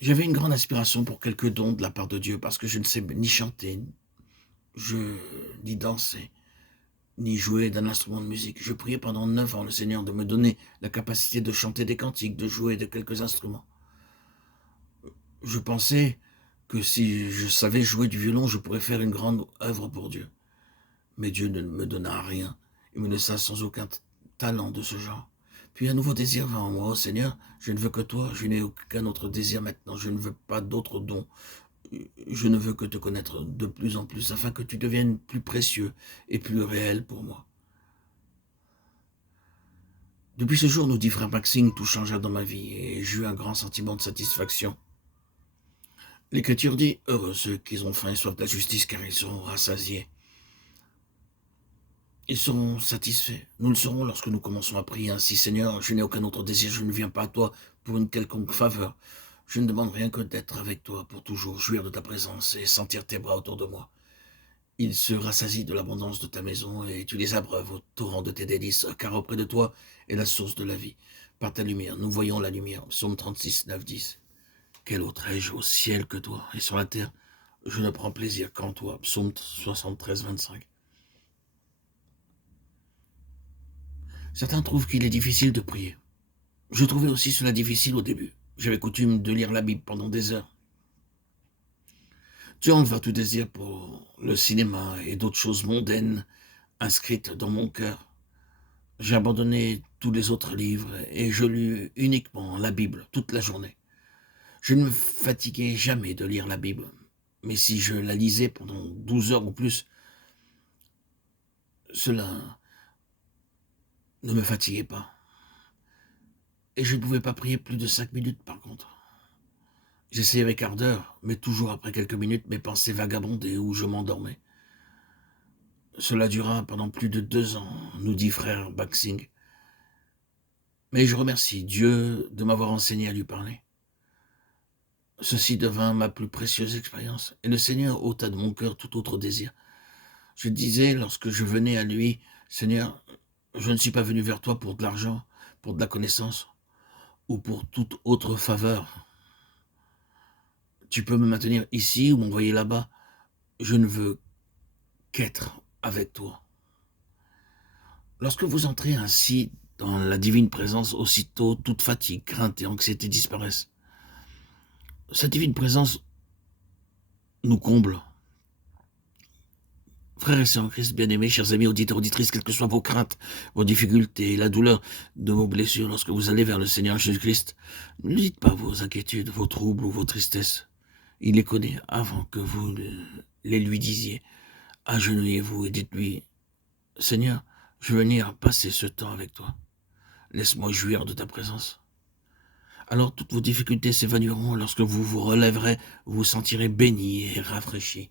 J'avais une grande aspiration pour quelques dons de la part de Dieu parce que je ne sais ni chanter, ni danser, ni jouer d'un instrument de musique. Je priais pendant 9 ans le Seigneur de me donner la capacité de chanter des cantiques, de jouer de quelques instruments. Je pensais que si je savais jouer du violon, je pourrais faire une grande œuvre pour Dieu. Mais Dieu ne me donna rien. Il me laissa sans aucun talent de ce genre. Puis un nouveau désir vint en moi. Oh Seigneur, je ne veux que toi, je n'ai aucun autre désir maintenant, je ne veux pas d'autres dons. Je ne veux que te connaître de plus en plus, afin que tu deviennes plus précieux et plus réel pour moi. Depuis ce jour, nous dit frère Maxime, tout changea dans ma vie et j'eus un grand sentiment de satisfaction. L'Écriture dit, heureux ceux qui ont faim et soif de la justice, car ils seront rassasiés. Ils seront satisfaits. Nous le serons lorsque nous commençons à prier ainsi. Seigneur, je n'ai aucun autre désir, je ne viens pas à toi pour une quelconque faveur. Je ne demande rien que d'être avec toi pour toujours, jouir de ta présence et sentir tes bras autour de moi. Ils se rassasient de l'abondance de ta maison et tu les abreuves au torrent de tes délices, car auprès de toi est la source de la vie. Par ta lumière, nous voyons la lumière. Psaume 36, 9, 10. Quel autre ai-je au ciel que toi, et sur la terre, je ne prends plaisir qu'en toi. Psaume 73, 25. Certains trouvent qu'il est difficile de prier. Je trouvais aussi cela difficile au début. J'avais coutume de lire la Bible pendant des heures. Tu enlevas tout désir pour le cinéma et d'autres choses mondaines inscrites dans mon cœur. J'ai abandonné tous les autres livres et je lus uniquement la Bible toute la journée. Je ne me fatiguais jamais de lire la Bible, mais si je la lisais pendant 12 heures ou plus, cela ne me fatiguait pas. Et je ne pouvais pas prier plus de 5 minutes par contre. J'essayais avec ardeur, mais toujours après quelques minutes, mes pensées vagabondaient ou je m'endormais. Cela dura pendant plus de 2 ans, nous dit frère Baxing. Mais je remercie Dieu de m'avoir enseigné à lui parler. Ceci devint ma plus précieuse expérience, et le Seigneur ôta de mon cœur tout autre désir. Je disais, lorsque je venais à lui, Seigneur, je ne suis pas venu vers toi pour de l'argent, pour de la connaissance, ou pour toute autre faveur. Tu peux me maintenir ici ou m'envoyer là-bas. Je ne veux qu'être avec toi. Lorsque vous entrez ainsi dans la divine présence, aussitôt toute fatigue, crainte et anxiété disparaissent. Cette divine présence nous comble. Frères et sœurs en Christ, bien-aimés, chers amis, auditeurs, auditrices, quelles que soient vos craintes, vos difficultés, la douleur de vos blessures, lorsque vous allez vers le Seigneur Jésus-Christ, ne dites pas vos inquiétudes, vos troubles ou vos tristesses. Il les connaît avant que vous les lui disiez. Agenouillez-vous et dites-lui, Seigneur, je veux venir passer ce temps avec toi. Laisse-moi jouir de ta présence. Alors toutes vos difficultés s'évanouiront. Lorsque vous vous relèverez, vous vous sentirez béni et rafraîchi.